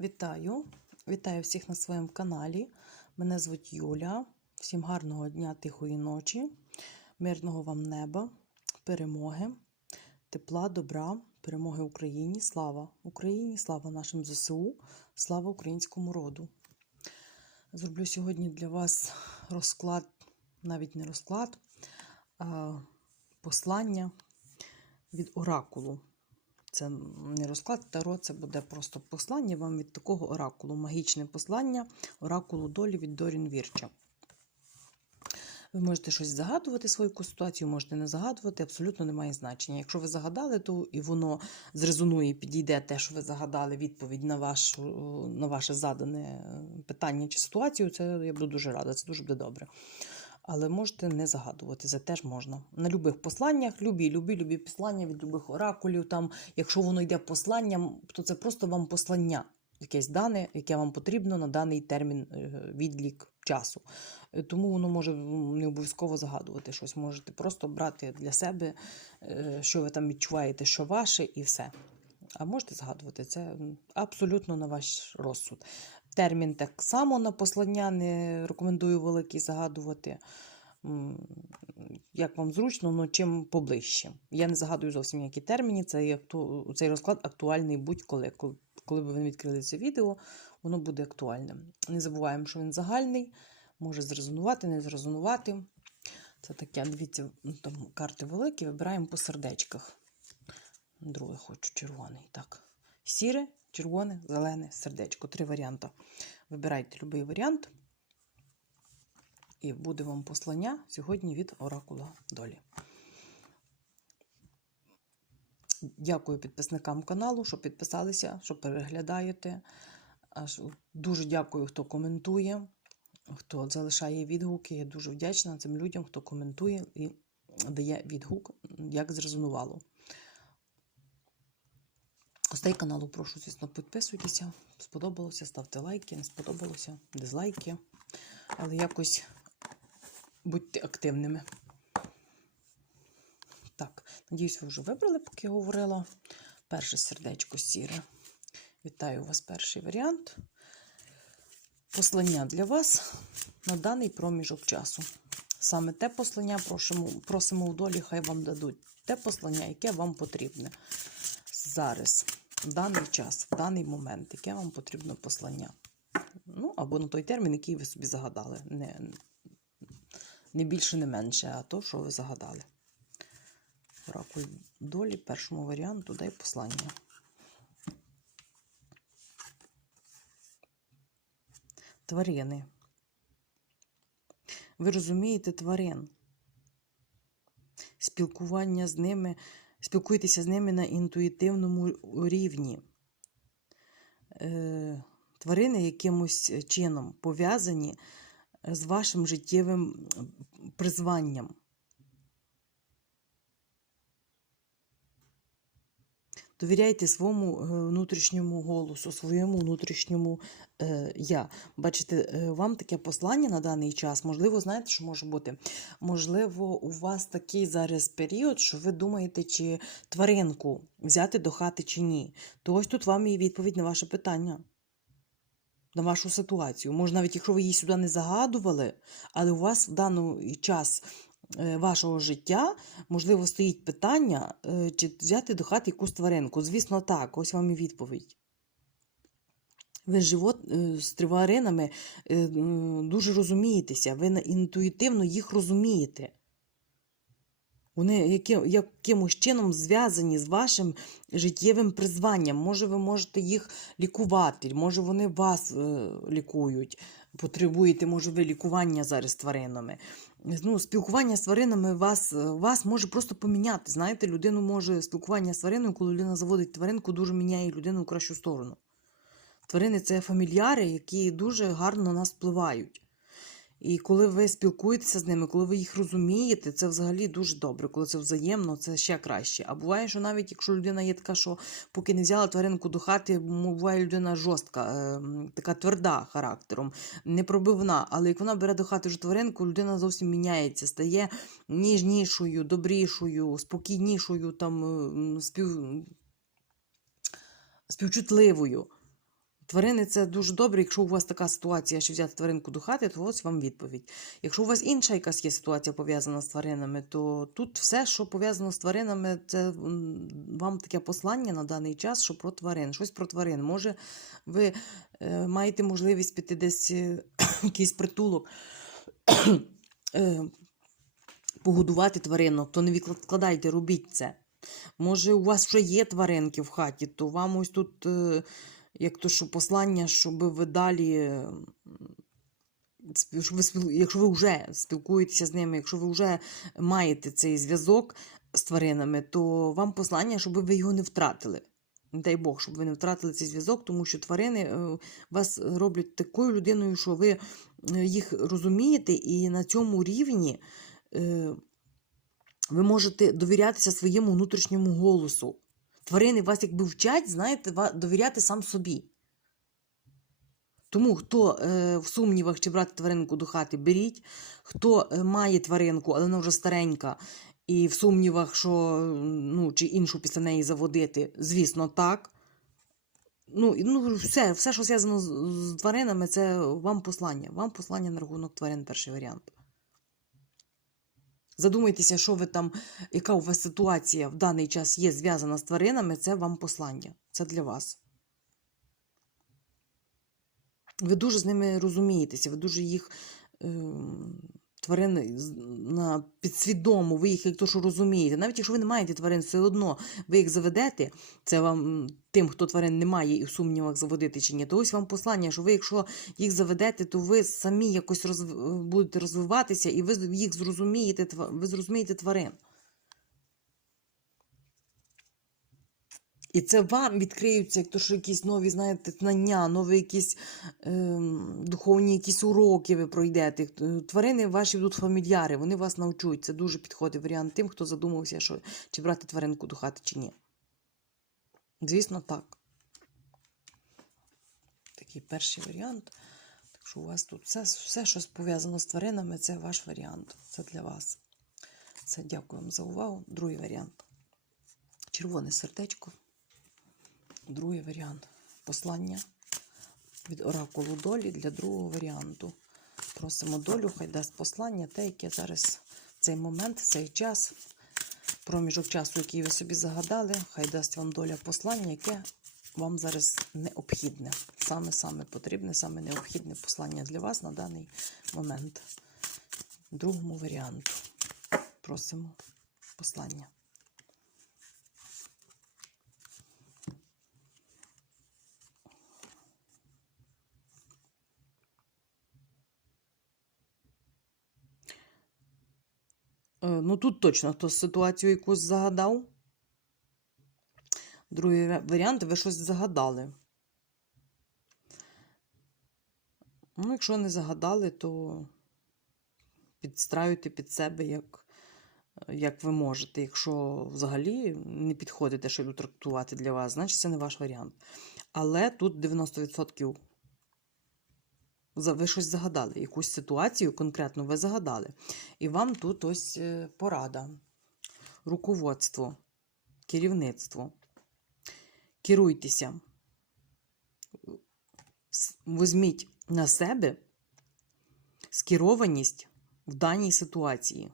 Вітаю! Вітаю всіх на своєму каналі. Мене звуть Юля. Всім гарного дня, тихої ночі, мирного вам неба, перемоги, тепла, добра, перемоги Україні. Слава Україні! Слава нашим ЗСУ, слава українському роду. Зроблю сьогодні для вас розклад, навіть не розклад, а послання від оракулу. Це не розклад Таро, це буде просто послання вам від такого оракулу. Магічне послання оракулу долі від Дорін Вірча. Ви можете щось загадувати свою ситуацію, можете не загадувати, абсолютно немає значення. Якщо ви загадали, то і воно зрезонує, підійде те, що ви загадали, відповідь на, вашу, на ваше задане питання чи ситуацію, це я буду дуже рада, це дуже буде добре. Але можете не загадувати, це теж можна. На любих посланнях, любі, любі, любі послання від любих оракулів. Там, якщо воно йде посланням, то це просто вам послання, якесь дане, яке вам потрібно на даний термін е, відлік часу. Е, Тому воно може не обов'язково загадувати щось. Можете просто брати для себе, е, що ви там відчуваєте, що ваше, і все. А можете згадувати, це абсолютно на ваш розсуд. Термін так само на послання не рекомендую великий загадувати. Як вам зручно, ну чим поближче. Я не загадую зовсім ніякі терміни. Цей, цей розклад актуальний будь-коли. Коли, коли б ви відкрили це відео, воно буде актуальним. Не забуваємо, що він загальний, може зрезонувати, не зрезонувати. Це таке, дивіться, ну, там карти великі, вибираємо по сердечках. Друге хочу червоний. Так. Сіре, червоне, зелене, сердечко. Три варіанти. Вибирайте будь-який варіант. І буде вам послання сьогодні від Оракула Долі. Дякую підписникам каналу, що підписалися, що переглядаєте. Дуже дякую, хто коментує, хто залишає відгуки. Я дуже вдячна цим людям, хто коментує і дає відгук, як зрезонувало. Гостей каналу прошу, звісно, підписуйтеся. Сподобалося, ставте лайки, не сподобалося, дизлайки. Але якось будьте активними. Так, надіюсь, ви вже вибрали, поки я говорила. Перше сердечко сіре. Вітаю вас, перший варіант. Послання для вас на даний проміжок часу. Саме те послання просимо, просимо у долі, хай вам дадуть те послання, яке вам потрібне зараз, в даний час, в даний момент, яке вам потрібно послання. Ну, або на той термін, який ви собі загадали. Не, не більше, не менше, а то, що ви загадали. Оракуль долі, першому варіанту, дай послання. Тварини. Ви розумієте тварин. Спілкування з ними, спілкуєтеся з ними на інтуїтивному рівні. Е, тварини якимось чином пов'язані з вашим життєвим призванням. Довіряйте своєму е, внутрішньому голосу, своєму внутрішньому е, я. Бачите, е, вам таке послання на даний час. Можливо, знаєте, що може бути? Можливо, у вас такий зараз період, що ви думаєте, чи тваринку взяти до хати чи ні. То ось тут вам і відповідь на ваше питання. На вашу ситуацію. Може, навіть якщо ви її сюди не загадували, але у вас в даний час вашого життя, можливо, стоїть питання, е, чи взяти до хати якусь тваринку. Звісно, так, ось вам і відповідь. Ви живот е, з тваринами е, дуже розумієтеся, ви інтуїтивно їх розумієте. Вони яки- якимось чином зв'язані з вашим життєвим призванням. Може, ви можете їх лікувати, може, вони вас е, лікують, потребуєте, може, лікування зараз тваринами. Ну, спілкування з тваринами вас, е, вас може просто поміняти. Знаєте, людину може спілкування з твариною, коли людина заводить тваринку, дуже міняє людину в кращу сторону. Тварини це фамільяри, які дуже гарно на нас впливають. І коли ви спілкуєтеся з ними, коли ви їх розумієте, це взагалі дуже добре. Коли це взаємно, це ще краще. А буває, що навіть якщо людина є така, що поки не взяла тваринку до хати, буває людина жорстка, е, така тверда характером, непробивна. Але як вона бере до хати вже тваринку, людина зовсім міняється, стає ніжнішою, добрішою, спокійнішою, там, е, спів... співчутливою. Тварини це дуже добре. Якщо у вас така ситуація, що взяти тваринку до хати, то ось вам відповідь. Якщо у вас інша якась є ситуація пов'язана з тваринами, то тут все, що пов'язано з тваринами, це вам таке послання на даний час, що про тварин, щось про тварин. Може, ви е, маєте можливість піти десь е, якийсь притулок. е, Погодувати тваринок, то не відкладайте, робіть це. Може, у вас вже є тваринки в хаті, то вам ось тут, як то що послання, щоб ви далі, щоб ви якщо ви вже спілкуєтеся з ними, якщо ви вже маєте цей зв'язок з тваринами, то вам послання, щоб ви його не втратили. Не дай Бог, щоб ви не втратили цей зв'язок, тому що тварини е, вас роблять такою людиною, що ви е, їх розумієте, і на цьому рівні е, ви можете довірятися своєму внутрішньому голосу. Тварини вас якби вчать, знаєте, довіряти сам собі. Тому хто е, в сумнівах, чи брати тваринку до хати, беріть. Хто е, має тваринку, але вона вже старенька, і в сумнівах, що ну, чи іншу після неї заводити, звісно, так. Ну, ну все, все, що зв'язано з, з тваринами, це вам послання. Вам послання на рахунок тварин, перший варіант. Задумайтеся, що ви там, яка у вас ситуація в даний час є зв'язана з тваринами, це вам послання. Це для вас. Ви дуже з ними розумієтеся, ви дуже їх ем, тварини з- на підсвідомо, ви їх як то, що розумієте. Навіть якщо ви не маєте тварин, все одно ви їх заведете, це вам тим, хто тварин не має і в сумнівах заводити чи ні, то ось вам послання, що ви, якщо їх заведете, то ви самі якось роз... будете розвиватися і ви їх зрозумієте, ви зрозумієте тварин. І це вам відкриються, як то, що якісь нові, знаєте, знання, нові якісь ем, духовні якісь уроки ви пройдете. Е, Тварини ваші будуть фамільяри, вони вас навчуть. Це дуже підходить варіант тим, хто задумався, що, чи брати тваринку до хати, чи ні. Звісно, так. Такий перший варіант. Так що у вас тут все, все що пов'язано з тваринами, це ваш варіант. Це для вас. Це дякую вам за увагу. Другий варіант. Червоне сердечко. Другий варіант. Послання від оракулу долі для другого варіанту. Просимо долю, хай дасть послання, те, яке зараз цей момент, цей час, проміжок часу, який ви собі загадали, хай дасть вам доля послання, яке вам зараз необхідне. Саме-саме потрібне, саме необхідне послання для вас на даний момент. Другому варіанту. Просимо послання. Ну, тут точно хтось ситуацію якусь загадав. Другий варіант, ви щось загадали. Ну, якщо не загадали, то підстраюйте під себе, як, як ви можете. Якщо взагалі не підходите, щоб трактувати для вас, значить це не ваш варіант. Але тут 90% за- ви щось загадали, якусь ситуацію конкретно ви загадали. І вам тут ось е, порада, руководство, керівництво. Керуйтеся. Візьміть на себе скерованість в даній ситуації.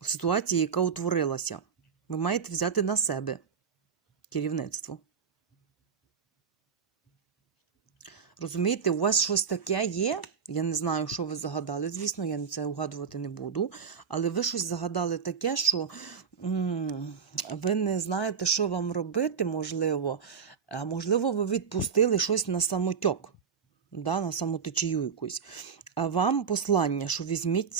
В ситуації, яка утворилася. Ви маєте взяти на себе керівництво. Розумієте, у вас щось таке є. Я не знаю, що ви загадали, звісно, я це угадувати не буду. Але ви щось загадали таке, що м, ви не знаєте, що вам робити, можливо. А можливо, ви відпустили щось на самотьок, да, на самотечію якусь. А вам послання, що візьміть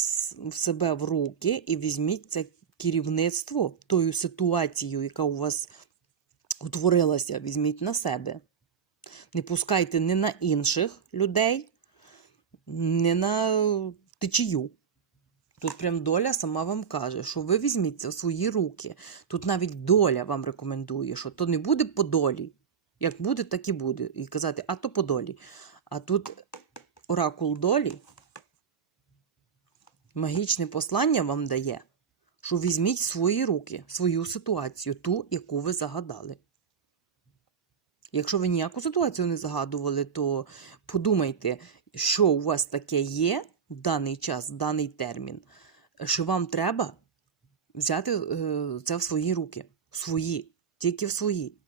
себе в руки і візьміть це керівництво тою ситуацією, яка у вас утворилася, візьміть на себе. Не пускайте не на інших людей, не на течію. Тут прям доля сама вам каже, що ви візьміть це в свої руки. Тут навіть доля вам рекомендує, що то не буде по долі. Як буде, так і буде. І казати, а то по долі. А тут оракул долі, магічне послання вам дає, що візьміть свої руки свою ситуацію, ту, яку ви загадали. Якщо ви ніяку ситуацію не загадували, то подумайте, що у вас таке є в даний час, в даний термін, що вам треба взяти е, це в свої руки. В свої, тільки в свої.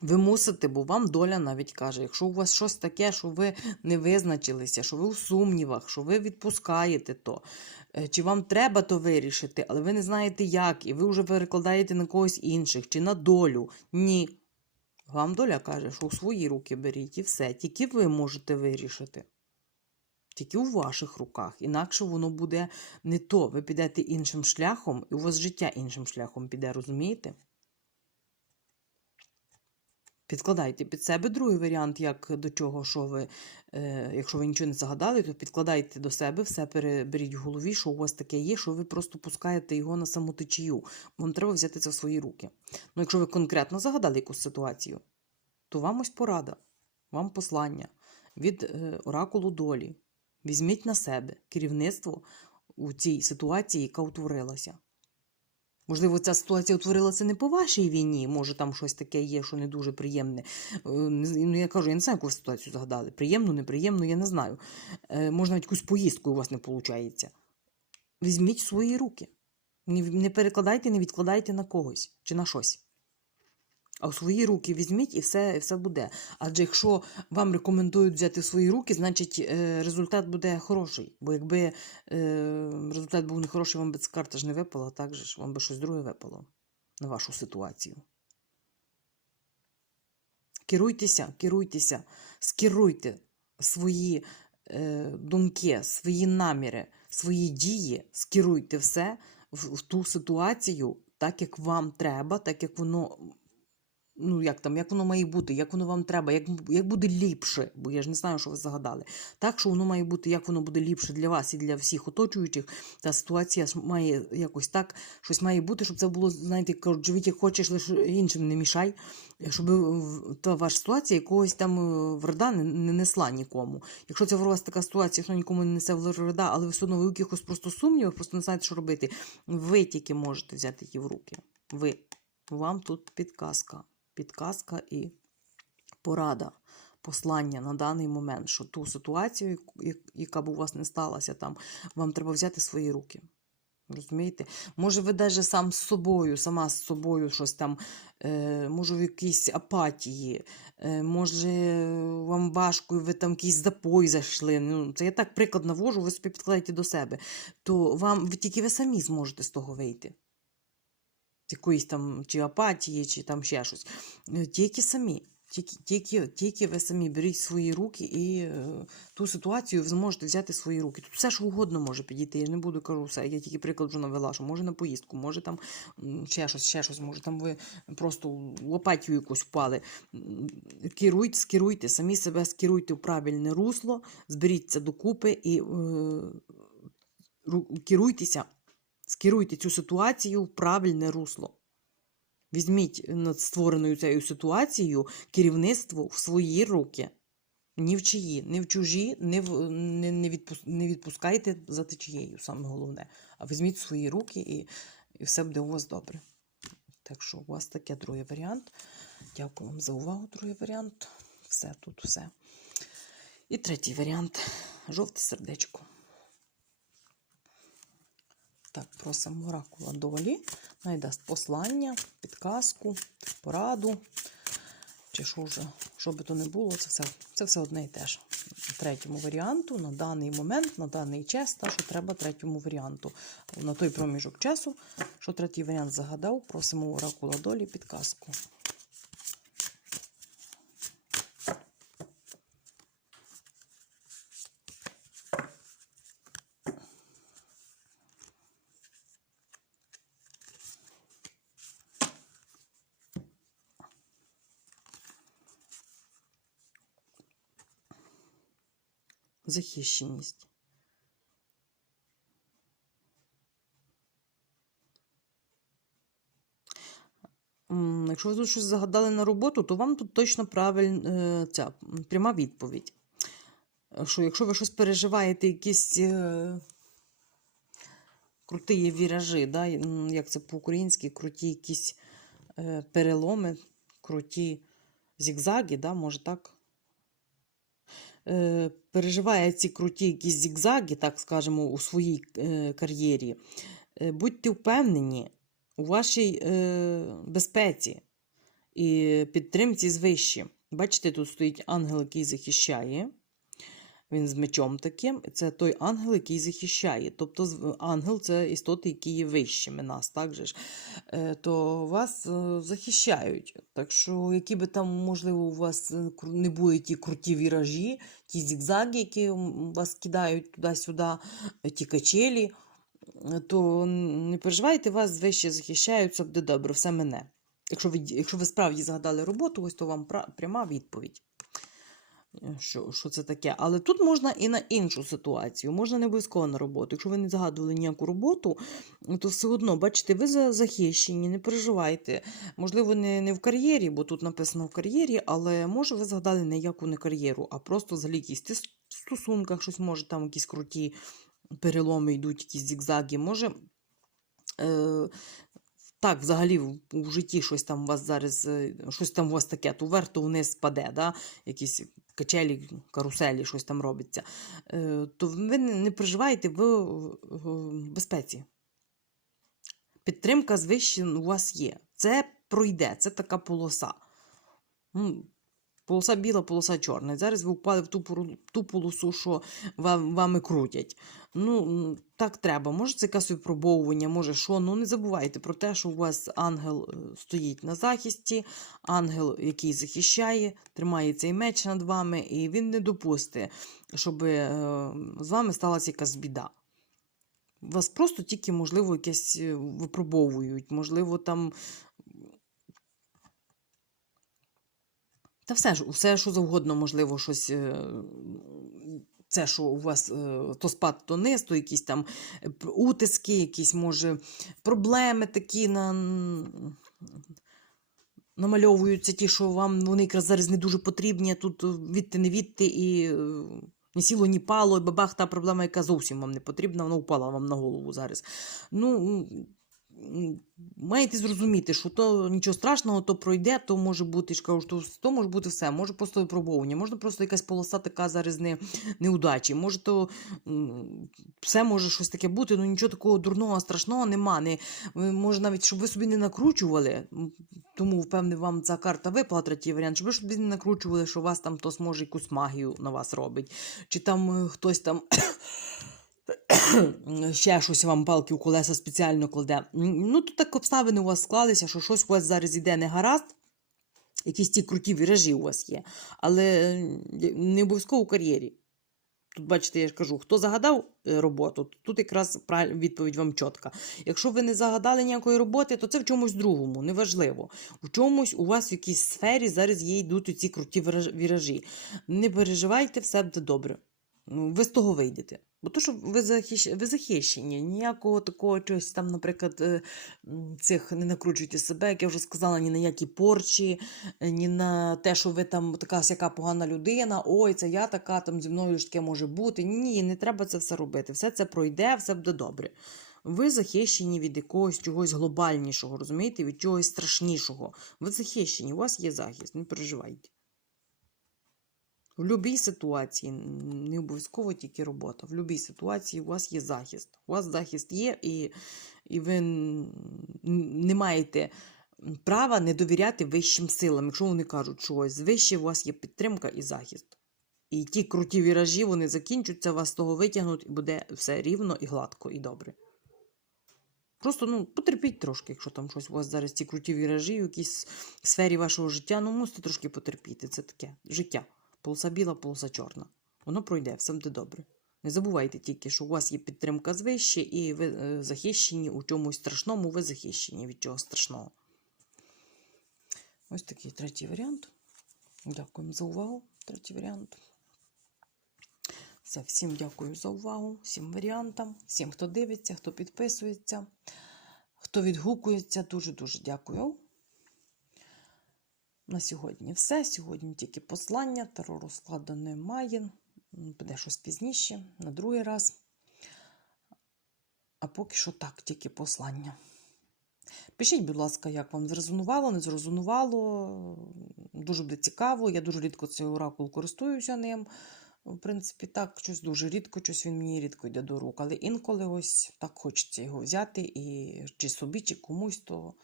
Ви мусите, бо вам доля навіть каже, якщо у вас щось таке, що ви не визначилися, що ви у сумнівах, що ви відпускаєте то, чи вам треба то вирішити, але ви не знаєте як, і ви вже перекладаєте на когось інших, чи на долю. Ні. Вам доля каже, що у свої руки беріть і все. Тільки ви можете вирішити. Тільки у ваших руках. Інакше воно буде не то. Ви підете іншим шляхом, і у вас життя іншим шляхом піде, розумієте? Підкладайте під себе другий варіант, як до чого, що ви, е, якщо ви нічого не загадали, то підкладайте до себе, все переберіть в голові, що у вас таке є, що ви просто пускаєте його на саму течію. Вам треба взяти це в свої руки. Ну, якщо ви конкретно загадали якусь ситуацію, то вам ось порада, вам послання від е, оракулу долі. Візьміть на себе керівництво у цій ситуації, яка утворилася. Можливо, ця ситуація утворилася не по вашій війні, може там щось таке є, що не дуже приємне. Е, Ну, я кажу, я не знаю, яку ситуацію загадали. Приємну, неприємну, я не знаю. Е, Може, навіть якусь поїздку у вас не виходить. Візьміть свої руки. Не перекладайте, не відкладайте на когось чи на щось. А у свої руки візьміть і все, і все буде. Адже якщо вам рекомендують взяти свої руки, значить е, результат буде хороший. Бо якби е, результат був не хороший, вам би ця карта ж не випала, так же ж вам би щось друге випало на вашу ситуацію. Керуйтеся, керуйтеся, скеруйте свої е, думки, свої наміри, свої дії, скеруйте все в ту ситуацію, так як вам треба, так як воно. Ну, як там, як воно має бути, як воно вам треба, як, як буде ліпше, бо я ж не знаю, що ви загадали. Так, що воно має бути, як воно буде ліпше для вас і для всіх оточуючих. Та ситуація має якось так, щось має бути, щоб це було, знаєте, кажуть, живіть як хочеш, лише іншим не мішай, щоб та ваша ситуація якогось там е, вреда не, не несла нікому. Якщо це у вас така ситуація, що нікому не несе вреда, але ви все одно ви якихось просто сумнівах, просто не знаєте, що робити, ви тільки можете взяти її в руки. Ви. Вам тут підказка. Підказка і порада, послання на даний момент, що ту ситуацію, яка б у вас не сталася, там, вам треба взяти свої руки. Розумієте? Може, ви навіть сам з собою, сама з собою щось там, е, може, в якійсь апатії, е, може, вам важко, і ви там якийсь запой зайшли. Ну, це я так приклад навожу, ви собі підкладаєте до себе. То вам тільки ви самі зможете з того вийти. Якоїсь там чи апатії, чи там ще щось. Е, Тільки самі. Тільки, тільки, тільки ви самі беріть свої руки і е, ту ситуацію ви зможете взяти свої руки. Тут все що угодно може підійти. Я не буду кажу все. Я тільки приклад вже навела, що може на поїздку, може там ще щось, ще щось, може там ви просто в апатію якусь впали. Керуйте, скеруйте, самі себе скеруйте в правильне русло, зберіться докупи і е, керуйтеся, скеруйте цю ситуацію в правильне русло. Візьміть над створеною цією ситуацією керівництво в свої руки. Ні в чиї, не в чужі, не, в, не, не, відпус, не відпускайте за течією, саме головне. А візьміть свої руки і, і все буде у вас добре. Так що у вас таке другий варіант. Дякую вам за увагу, другий варіант. Все тут, все. І третій варіант жовте сердечко. Так, просимо оракула долі. Найдасть послання, підказку, пораду. Чи що вже, що би то не було, це все, це все одне і те ж. Третьому варіанту на даний момент, на даний час, та що треба третьому варіанту. На той проміжок часу, що третій варіант загадав, просимо оракула долі підказку. Захищеність. Якщо ви тут щось загадали на роботу, то вам тут точно правильна ця пряма відповідь. Е, Що якщо ви щось переживаєте, якісь е, Круті віражі, да? як це по-українськи, круті якісь е, переломи, круті зігзаги, да? може так? Е, переживає ці круті якісь зігзаги, так скажемо, у своїй е, кар'єрі. Е, будьте впевнені у вашій безпеці і підтримці звищі. Бачите, тут стоїть ангел, який захищає. Він з мечом таким. Це той ангел, який захищає. Тобто ангел це істоти, які є вищими нас, так же ж? Е, То вас е, захищають. Так що, які би там, можливо, у вас е, не були ті круті віражі, ті зігзаги, які вас кидають туди-сюди, ті качелі, то не переживайте, вас вище захищають, все буде добре, все мене. Якщо ви, якщо ви справді згадали роботу, ось то вам пряма відповідь. Е, Що, що це таке? Але тут можна і на іншу ситуацію, можна не обов'язково на роботу. Якщо ви не згадували ніяку роботу, то все одно, бачите, ви захищені, не переживайте. Можливо, не, не в кар'єрі, бо тут написано в кар'єрі, але може ви згадали ніяку не кар'єру, а просто взагалі якісь в стосунках щось може, там якісь круті переломи йдуть, якісь зігзаги. Може. Так, взагалі у житті щось там у вас зараз, е, щось там у вас таке, то вверх, то вниз спаде, да? якісь качелі, каруселі, щось там робиться. Е, то ви не, проживаєте в безпеці. Підтримка звищен у вас є. Це пройде, це така полоса. Ну, Полоса біла, полоса чорна. Зараз ви впали в ту, ту полосу, що вам, вами крутять. Ну, так треба. Може, це якесь випробовування, може що. Ну, не забувайте про те, що у вас ангел е, стоїть на захисті, ангел, який захищає, тримає цей меч над вами, і він не допустить, щоб е, з вами сталася якась біда. Вас просто тільки, можливо, якесь е, випробовують, можливо, там. Та все ж, все, що завгодно, можливо, щось. е, Це, що у вас е, то спад, то низ, то якісь там е, утиски, якісь, може, проблеми такі на... намальовуються, ті, що вам вони якраз зараз не дуже потрібні, тут відти не відти, і ні сіло, ні пало, і бабах, та проблема, яка зовсім вам не потрібна, вона впала вам на голову зараз. Ну, маєте зрозуміти, що то нічого страшного, то пройде, то може бути, ж кажу, що то може бути все, може просто випробовування, може просто якась полоса така зараз не, неудачі, може то все може щось таке бути, ну нічого такого дурного, страшного нема. Не, може навіть, щоб ви собі не накручували, тому, впевнений, вам ця карта випала, третій варіант, щоб ви собі не накручували, що вас там хтось може якусь магію на вас робить, чи там е, хтось там ще щось вам палки у колеса спеціально кладе. Ну, тут так обставини у вас склалися, що щось у вас зараз іде не гаразд. Якісь ті круті віражі у вас є, але е, не обов'язково у кар'єрі. Тут, бачите, я ж кажу, хто загадав е, роботу, тут якраз відповідь вам чітка. Якщо ви не загадали ніякої роботи, то це в чомусь другому, неважливо. У чомусь у вас в якійсь сфері зараз є йдуть ці круті віражі. Не переживайте, все буде добре. Ну, ви з того вийдете. Бо то, що ви, захищ... ви захищені, ніякого такого чогось там, наприклад, е, цих не накручуйте себе, як я вже сказала, ні на які порчі, е, ні на те, що ви там така сяка погана людина, ой, це я така, там зі мною ж таке може бути. Ні, не треба це все робити. Все це пройде, все буде добре. Ви захищені від якогось чогось глобальнішого, розумієте, від чогось страшнішого. Ви захищені, у вас є захист, не переживайте. В будь-якій ситуації, не обов'язково тільки робота. В будь-якій ситуації у вас є захист. У вас захист є, і, і ви не маєте права не довіряти вищим силам, якщо вони кажуть щось. Вище у вас є підтримка і захист. І ті круті віражі, вони закінчаться, вас з того витягнуть, і буде все рівно і гладко, і добре. Просто ну, потерпіть трошки, якщо там щось у вас зараз ці круті віражі в якійсь сфері вашого життя, ну мусите трошки потерпіти. Це таке життя. Полоса біла, полоса чорна. Воно пройде, все буде добре. Не забувайте тільки, що у вас є підтримка звище, і ви е, захищені у чомусь страшному, ви захищені від чого страшного. Ось такий третій варіант. Дякуємо за увагу. Третій варіант. Все, всім дякую за увагу, всім варіантам, всім, хто дивиться, хто підписується, хто відгукується, дуже-дуже дякую. На сьогодні все. Сьогодні тільки послання, таро розкладу немає. Буде щось пізніше, на другий раз. А поки що так, тільки послання. Пишіть, будь ласка, як вам зрезонувало, не зрезонувало. Дуже буде цікаво. Я дуже рідко цей оракул користуюся ним. В принципі, так, щось дуже рідко, щось він мені рідко йде до рук. Але інколи ось так хочеться його взяти і чи собі, чи комусь, то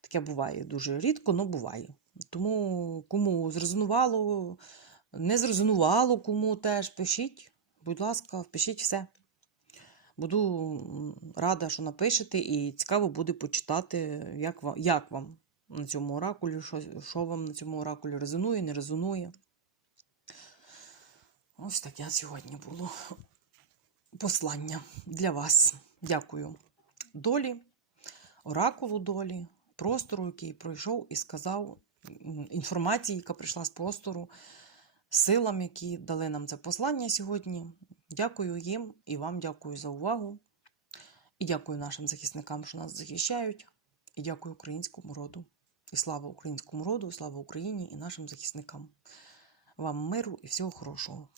таке буває дуже рідко, але буває. Тому кому зрезонувало, не зрезонувало, кому теж пишіть. Будь ласка, пишіть все. Буду рада, що напишете, і цікаво буде почитати, як вам, як вам на цьому оракулі, що, що вам на цьому оракулі резонує, не резонує. Ось таке сьогодні було послання для вас. Дякую. Долі, оракулу долі, простору, який пройшов і сказав інформації, яка прийшла з простору, силам, які дали нам це послання сьогодні. Дякую їм і вам дякую за увагу. І дякую нашим захисникам, що нас захищають. І дякую українському роду. І слава українському роду, слава Україні і нашим захисникам. Вам миру і всього хорошого.